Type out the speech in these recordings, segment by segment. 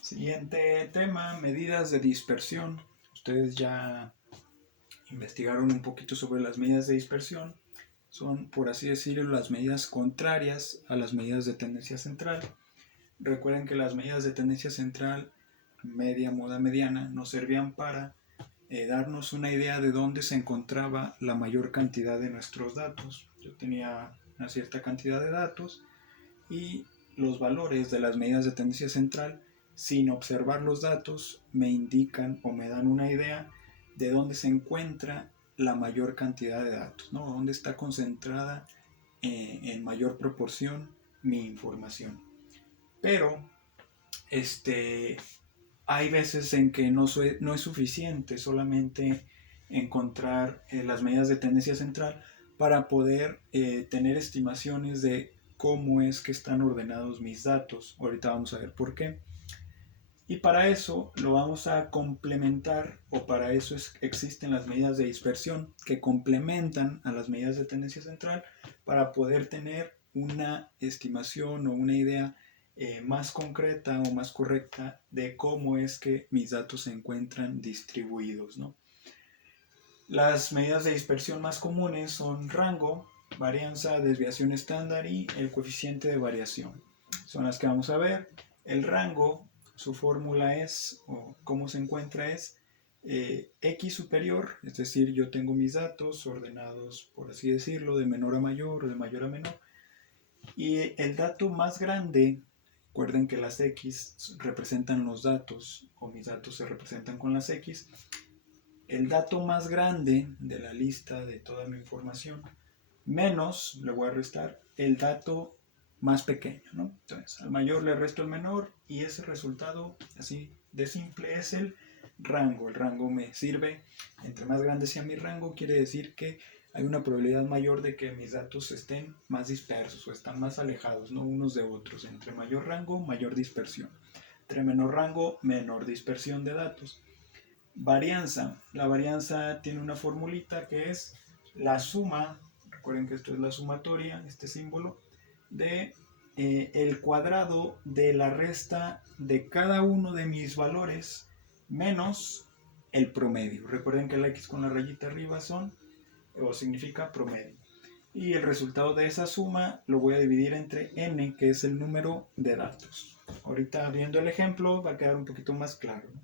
Siguiente tema, medidas de dispersión. Ustedes ya investigaron un poquito sobre las medidas de dispersión. Son, por así decirlo, las medidas contrarias a las medidas de tendencia central. Recuerden que las medidas de tendencia central, media, moda, mediana, nos servían para darnos una idea de dónde se encontraba la mayor cantidad de nuestros datos. Yo tenía una cierta cantidad de datos y los valores de las medidas de tendencia central, sin observar los datos, me indican o me dan una idea de dónde se encuentra la mayor cantidad de datos, ¿no? Dónde está concentrada en mayor proporción mi información. Pero hay veces en que no es suficiente solamente encontrar las medidas de tendencia central para poder tener estimaciones de cómo es que están ordenados mis datos. Ahorita vamos a ver por qué. Y para eso lo vamos a complementar, o para eso existen las medidas de dispersión que complementan a las medidas de tendencia central para poder tener una estimación o una idea más concreta o más correcta de cómo es que mis datos se encuentran distribuidos, ¿no? Las medidas de dispersión más comunes son rango, varianza, desviación estándar y el coeficiente de variación. Son las que vamos a ver. El rango, su fórmula es, o cómo se encuentra es, X superior, es decir, yo tengo mis datos ordenados, por así decirlo, de menor a mayor o de mayor a menor. Y el dato más grande, recuerden que las X representan los datos, o mis datos se representan con las X. El dato más grande de la lista de toda mi información, menos, le voy a restar, el dato más pequeño, ¿no? Entonces, al mayor le resto el menor y ese resultado, así de simple, es el rango. El rango me sirve, entre más grande sea mi rango, quiere decir que hay una probabilidad mayor de que mis datos estén más dispersos o están más alejados, ¿no? Unos de otros. Entre mayor rango, mayor dispersión. Entre menor rango, menor dispersión de datos. Varianza. La varianza tiene una formulita que es la suma, recuerden que esto es la sumatoria, este símbolo, de el cuadrado de la resta de cada uno de mis valores menos el promedio. Recuerden que la X con la rayita arriba o significa promedio. Y el resultado de esa suma lo voy a dividir entre n, que es el número de datos. Ahorita viendo el ejemplo va a quedar un poquito más claro, ¿no?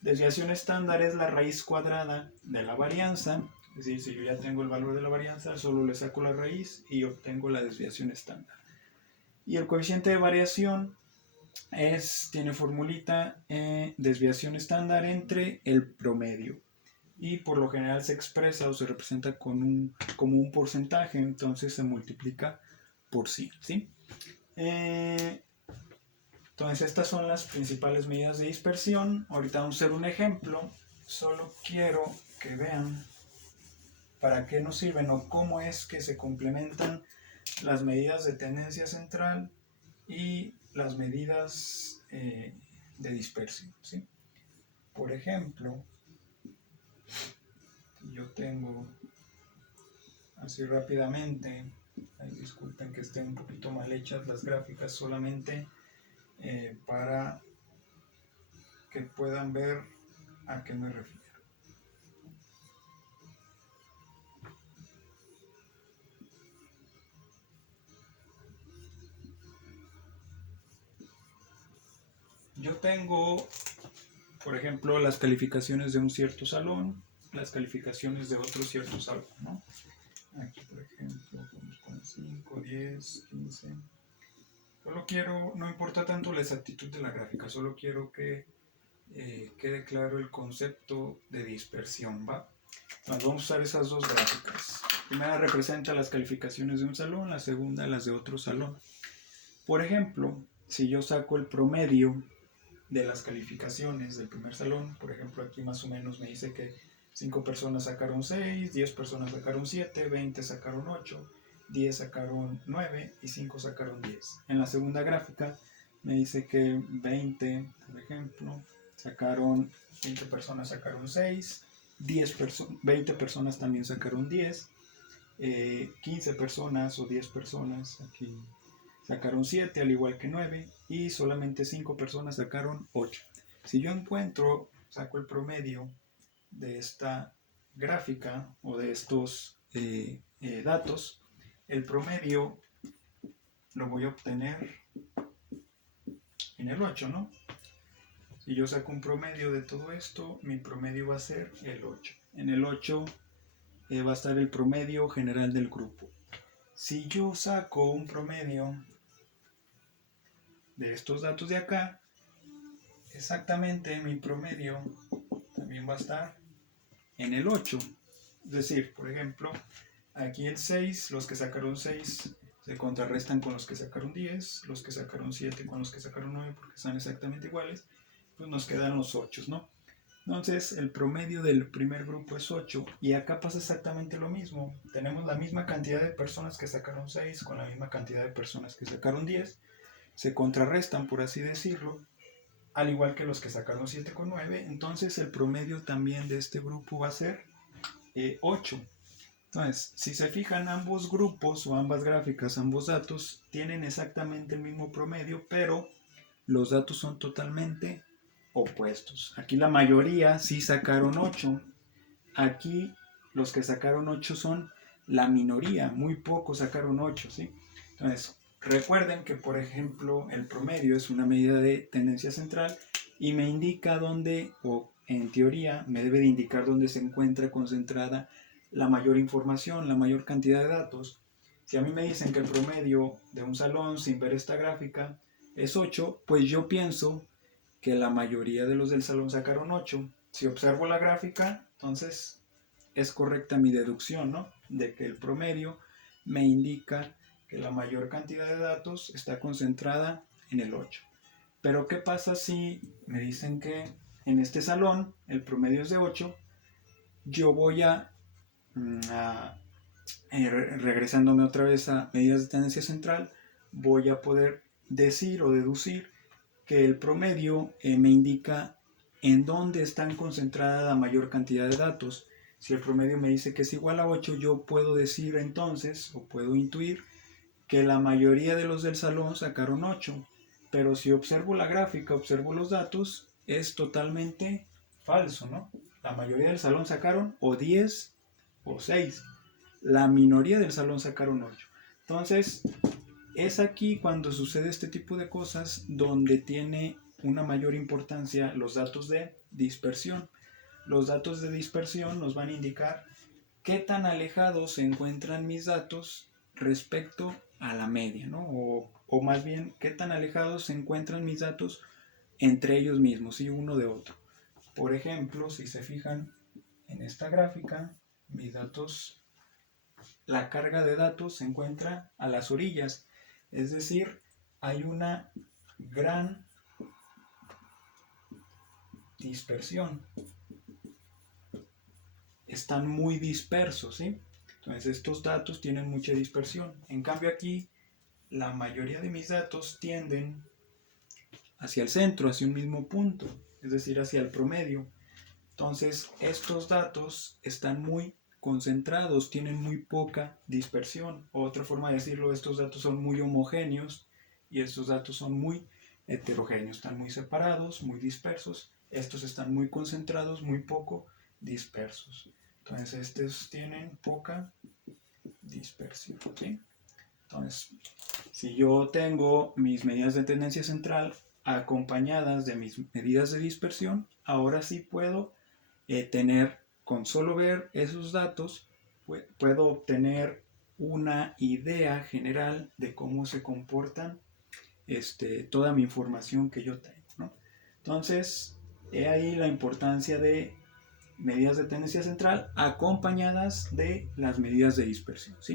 Desviación estándar es la raíz cuadrada de la varianza, es decir, si yo ya tengo el valor de la varianza, solo le saco la raíz y obtengo la desviación estándar. Y el coeficiente de variación tiene formulita desviación estándar entre el promedio. Y por lo general se expresa o se representa como un porcentaje, entonces se multiplica por 100, ¿sí? Entonces estas son las principales medidas de dispersión. Ahorita vamos a hacer un ejemplo. Solo quiero que vean para qué nos sirven o cómo es que se complementan las medidas de tendencia central y las medidas de dispersión, ¿sí? Por ejemplo, yo tengo así rápidamente, disculpen que estén un poquito mal hechas las gráficas, solamente para que puedan ver a qué me refiero. Yo tengo, por ejemplo, las calificaciones de un cierto salón, las calificaciones de otro cierto salón, ¿no? Aquí, por ejemplo, vamos con 5, 10, 15. Solo quiero, no importa tanto la exactitud de la gráfica, solo quiero que quede claro el concepto de dispersión, ¿va? Entonces vamos a usar esas dos gráficas. La primera representa las calificaciones de un salón, la segunda las de otro salón. Por ejemplo, si yo saco el promedio de las calificaciones del primer salón, por ejemplo, aquí más o menos me dice que 5 personas sacaron 6, 10 personas sacaron 7, 20 sacaron 8, 10 sacaron 9 y 5 sacaron 10. En la segunda gráfica me dice que 20, por ejemplo, 20 personas sacaron 6, 20 personas también sacaron 10, 15 personas o 10 personas aquí sacaron 7 al igual que 9 y solamente 5 personas sacaron 8. Si yo saco el promedio de esta gráfica o de estos datos, el promedio lo voy a obtener en el 8, ¿no? Si yo saco un promedio de todo esto, mi promedio va a ser el 8. En el 8 va a estar el promedio general del grupo. Si yo saco un promedio de estos datos de acá, exactamente mi promedio también va a estar en el 8. Es decir, por ejemplo, aquí el 6, los que sacaron 6 se contrarrestan con los que sacaron 10, los que sacaron 7 con los que sacaron 9 porque están exactamente iguales, pues nos quedan los 8, ¿no? Entonces el promedio del primer grupo es 8 y acá pasa exactamente lo mismo. Tenemos la misma cantidad de personas que sacaron 6 con la misma cantidad de personas que sacaron 10. Se contrarrestan, por así decirlo, al igual que los que sacaron 7 con 9. Entonces el promedio también de este grupo va a ser 8. Entonces, si se fijan, ambos grupos o ambas gráficas, ambos datos, tienen exactamente el mismo promedio, pero los datos son totalmente opuestos. Aquí la mayoría sí sacaron 8. Aquí los que sacaron 8 son la minoría, muy pocos sacaron 8, ¿sí? Entonces, recuerden que, por ejemplo, el promedio es una medida de tendencia central y me indica dónde, o en teoría, me debe de indicar dónde se encuentra concentrada la mayor información, la mayor cantidad de datos. Si a mí me dicen que el promedio de un salón sin ver esta gráfica es 8, pues yo pienso que la mayoría de los del salón sacaron 8. Si observo la gráfica, entonces es correcta mi deducción, ¿no? De que el promedio me indica que la mayor cantidad de datos está concentrada en el 8. Pero ¿qué pasa si me dicen que en este salón el promedio es de 8? Yo voy regresándome otra vez a medidas de tendencia central, voy a poder decir o deducir que el promedio me indica en dónde están concentradas la mayor cantidad de datos. Si el promedio me dice que es igual a 8, yo puedo decir entonces, o puedo intuir, que la mayoría de los del salón sacaron 8. Pero si observo la gráfica, observo los datos, es totalmente falso, ¿no? La mayoría del salón sacaron o 10 o 6. La minoría del salón sacaron 8. Entonces, es aquí cuando sucede este tipo de cosas donde tiene una mayor importancia los datos de dispersión. Los datos de dispersión nos van a indicar qué tan alejados se encuentran mis datos respecto a la media, ¿no? O más bien, qué tan alejados se encuentran mis datos entre ellos mismos, ¿sí? Uno de otro. Por ejemplo, si se fijan en esta gráfica, mis datos, la carga de datos se encuentra a las orillas. Es decir, hay una gran dispersión. Están muy dispersos, ¿sí? Entonces estos datos tienen mucha dispersión. En cambio aquí, la mayoría de mis datos tienden hacia el centro, hacia un mismo punto, es decir, hacia el promedio. Entonces estos datos están muy concentrados, tienen muy poca dispersión. Otra forma de decirlo, estos datos son muy homogéneos y estos datos son muy heterogéneos, están muy separados, muy dispersos. Estos están muy concentrados, muy poco dispersos. Entonces estos tienen poca dispersión, ¿sí? Entonces, si yo tengo mis medidas de tendencia central acompañadas de mis medidas de dispersión, ahora sí puedo tener, con solo ver esos datos, puedo obtener una idea general de cómo se comportan toda mi información que yo tengo, ¿no? Entonces, he ahí la importancia de medidas de tendencia central acompañadas de las medidas de dispersión, ¿sí?